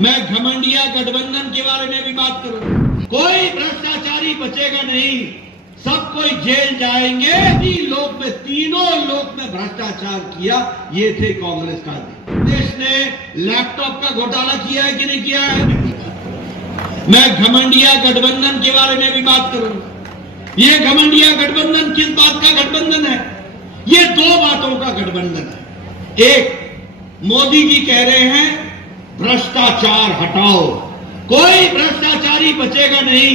मैं घमंडिया गठबंधन के बारे में भी बात करूं। कोई भ्रष्टाचारी बचेगा नहीं, सब कोई जेल जाएंगे। तीनों लोक में भ्रष्टाचार किया, ये थे कांग्रेस का। देश ने लैपटॉप का घोटाला किया है कि नहीं किया है? मैं घमंडिया गठबंधन के बारे में भी बात करूं। ये घमंडिया गठबंधन किस बात का गठबंधन है? ये दो बातों का गठबंधन है। एक, मोदी जी कह रहे हैं भ्रष्टाचार हटाओ, कोई भ्रष्टाचारी बचेगा नहीं,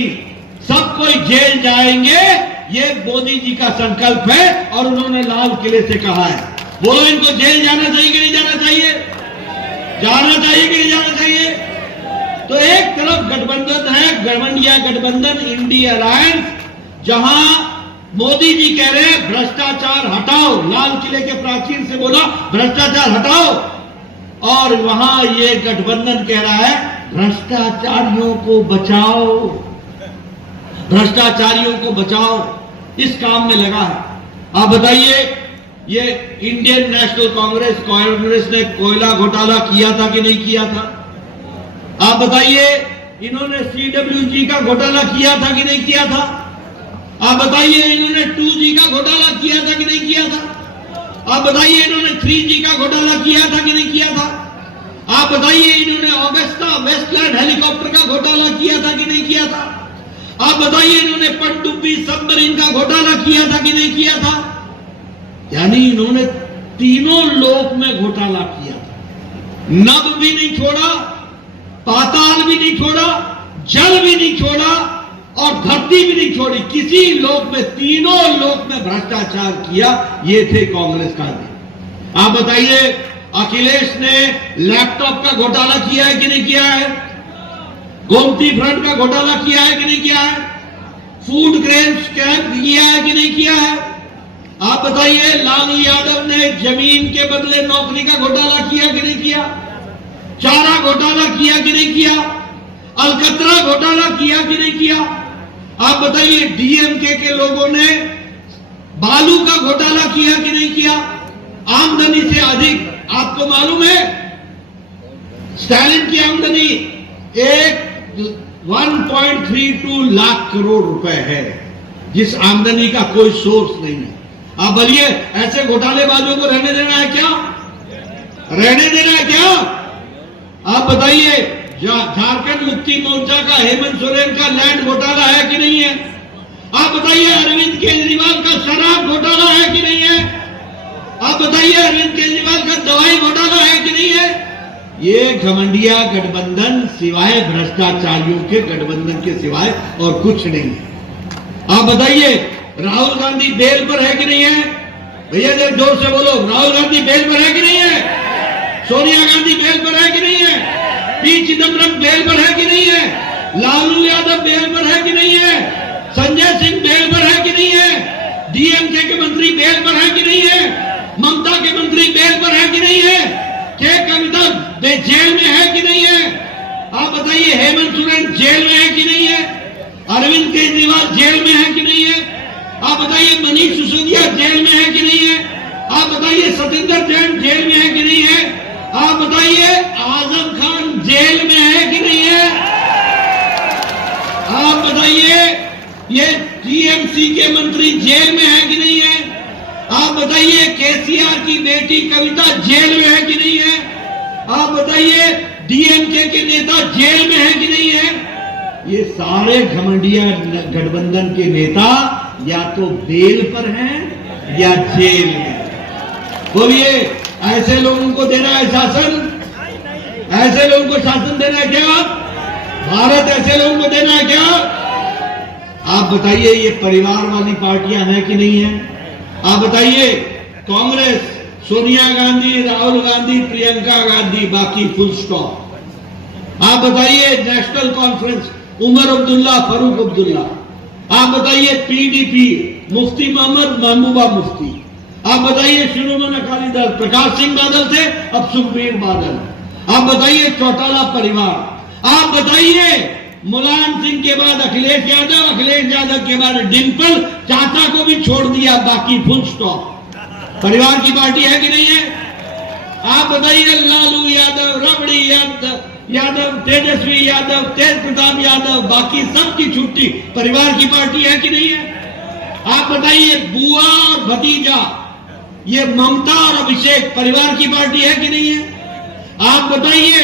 सब कोई जेल जाएंगे। ये मोदी जी का संकल्प है और उन्होंने लाल किले से कहा है। बोलो, इनको जेल जाना चाहिए कि नहीं जाना चाहिए? जाना चाहिए कि नहीं जाना चाहिए? तो एक तरफ गठबंधन है घमंडिया गठबंधन, इंडिया अलायंस, जहां मोदी जी कह रहे हैं भ्रष्टाचार हटाओ, लाल किले के प्राचीर से बोला भ्रष्टाचार हटाओ, और वहां ये गठबंधन कह रहा है भ्रष्टाचारियों को बचाओ, भ्रष्टाचारियों को बचाओ। इस काम में लगा है। आप बताइए, ये इंडियन नेशनल कांग्रेस ने कोयला घोटाला किया था कि नहीं किया था? आप बताइए, इन्होंने CWG का घोटाला किया था कि नहीं किया था? आप बताइए, इन्होंने 2G का घोटाला किया था कि नहीं किया था? आप बताइए, इन्होंने 3G का घोटाला किया था कि नहीं किया था? आप बताइए, इन्होंने ऑगस्टा वेस्टलैंड हेलीकॉप्टर का घोटाला किया था कि नहीं किया था? आप बताइए, इन्होंने पनडुब्बी सबमरीन का घोटाला किया था कि नहीं किया था? यानी इन्होंने तीनों लोक में घोटाला किया था। नभ भी नहीं छोड़ा, पाताल भी नहीं छोड़ा, जल भी नहीं छोड़ा और धरती भी नहीं छोड़ी। किसी लोक में, तीनों लोक में भ्रष्टाचार किया, ये थे कांग्रेस का। आप बताइए, अखिलेश ने लैपटॉप का घोटाला किया है कि नहीं किया है? गोमती फ्रंट का घोटाला किया है कि नहीं किया है? फूड ग्रेन स्कैम किया है कि नहीं किया है? आप बताइए, लालू यादव ने जमीन के बदले नौकरी का घोटाला किया कि नहीं किया? चारा घोटाला किया कि नहीं किया? अलकतरा घोटाला किया कि नहीं किया? आप बताइए, DMK के लोगों ने बालू का घोटाला किया कि नहीं किया? आमदनी से अधिक, आपको मालूम है स्टालिन की आमदनी 1.32 लाख करोड़ रुपए है, जिस आमदनी का कोई सोर्स नहीं है। आप बोलिए, ऐसे घोटालेबाजों को रहने देना है क्या? रहने देना है क्या? आप बताइए, झारखंड मुक्ति मोर्चा का हेमंत सोरेन का लैंड घोटाला है कि नहीं है? आप बताइए, अरविंद केजरीवाल का शराब घोटाला है कि नहीं है? आप बताइए, अरविंद केजरीवाल का दवाई घोटाला है कि नहीं है? ये घमंडिया गठबंधन सिवाय भ्रष्टाचारियों के गठबंधन के सिवाय और कुछ नहीं है। आप बताइए, राहुल गांधी बेल पर है कि नहीं है? भैया जरा जोर से बोलो, राहुल गांधी बेल पर है कि नहीं है? सोनिया गांधी बेल पर है कि नहीं है? P चिदंबरम बेल पर है कि नहीं है? लालू यादव बेल पर है कि नहीं है? संजय सिंह बेल पर है कि नहीं है? DMK के मंत्री बेल पर है कि नहीं है? ममता के मंत्री बेल पर है कि नहीं है? के कविता जेल में है कि नहीं है? आप बताइए, हेमंत सोरेन जेल में है कि नहीं है? अरविंद केजरीवाल जेल में है कि नहीं है? आप बताइए, मनीष सिसोदिया जेल में है कि नहीं है? आप बताइए, सतिंदर जैन जेल में है कि नहीं है? आप बताइए, आजम खान जेल में है कि नहीं है? आप बताइए, ये TMC के मंत्री जेल में है कि नहीं है? आप बताइए, KCR की बेटी कविता जेल में है कि नहीं है? आप बताइए, DMK के नेता जेल में है कि नहीं है? ये सारे घमंडिया गठबंधन के नेता या तो बेल पर हैं या जेल में। बोलिए, ऐसे लोगों को देना है शासन? ऐसे लोगों को शासन देना है क्या? भारत ऐसे लोगों को देना है क्या? आप बताइए, ये परिवार वाली पार्टियां हैं कि नहीं है? आप बताइए, कांग्रेस, सोनिया गांधी, राहुल गांधी, प्रियंका गांधी, बाकी फुल स्टॉप। आप बताइए, नेशनल कॉन्फ्रेंस, उमर अब्दुल्ला, फारूक अब्दुल्ला। आप बताइए, PDP, मुफ्ती मोहम्मद महबूबा मुफ्ती। आप बताइए, शिरोमणि अकाली दल, प्रकाश सिंह बादल थे, अब सुखबीर बादल। आप बताइए, चौटाला परिवार। आप बताइए, मुलायम सिंह के बाद अखिलेश यादव, अखिलेश यादव के बाद डिंपल, चाचा को भी छोड़ दिया, बाकी फुल स्टॉप। परिवार की पार्टी है कि नहीं है? आप बताइए, लालू यादव, रबड़ी यादव, यादव, तेजस्वी यादव, तेज प्रताप यादव, बाकी सबकी छुट्टी परिवार की पार्टी है कि नहीं है? आप बताइए, बुआ और भतीजा, ये ममता और अभिषेक परिवार की पार्टी है कि नहीं है? आप बताइए,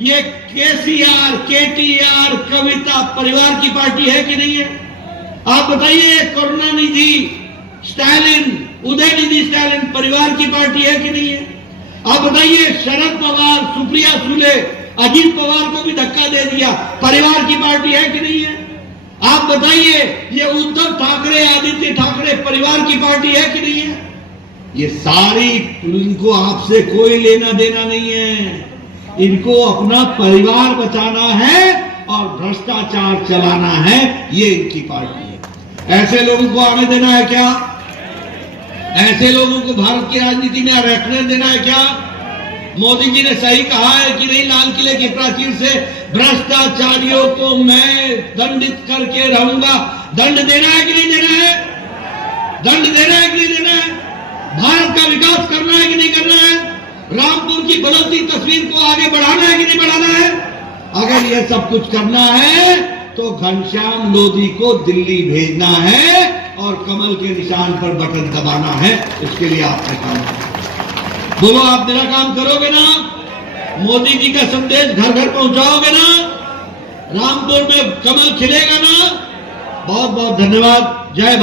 ये केसीआर, केटीआर, कविता परिवार की पार्टी है कि नहीं है? आप बताइए, करुणानिधि, स्टालिन, उदयनिधि स्टालिन परिवार की पार्टी है कि नहीं है? आप बताइए, शरद पवार, सुप्रिया सुले, अजीत पवार को भी धक्का दे दिया, परिवार की पार्टी है कि नहीं है? आप बताइए, ये उद्धव ठाकरे, आदित्य ठाकरे परिवार की पार्टी है कि नहीं है? ये सारी, इनको आपसे कोई लेना देना नहीं है। इनको अपना परिवार बचाना है और भ्रष्टाचार चलाना है, ये इनकी पार्टी है। ऐसे लोगों को आने देना है क्या? ऐसे लोगों को भारत की राजनीति में रखने देना है क्या? मोदी जी ने सही कहा है कि नहीं, लाल किले की प्राचीर से भ्रष्टाचारियों को मैं दंडित करके रहूंगा। दंड देना है कि नहीं देना है? दंड देना है कि नहीं देना है? भारत का विकास करना है कि नहीं करना है? रामपुर की बदलती तस्वीर को आगे बढ़ाना है कि नहीं बढ़ाना है? अगर ये सब कुछ करना है तो घनश्याम लोधी को दिल्ली भेजना है और कमल के निशान पर बटन दबाना है। इसके लिए आपने काम करना। बोलो, आप मेरा काम करोगे ना? मोदी जी का संदेश घर घर पहुंचाओगे ना? रामपुर में कमल खिलेगा ना? बहुत बहुत धन्यवाद। जय भारत।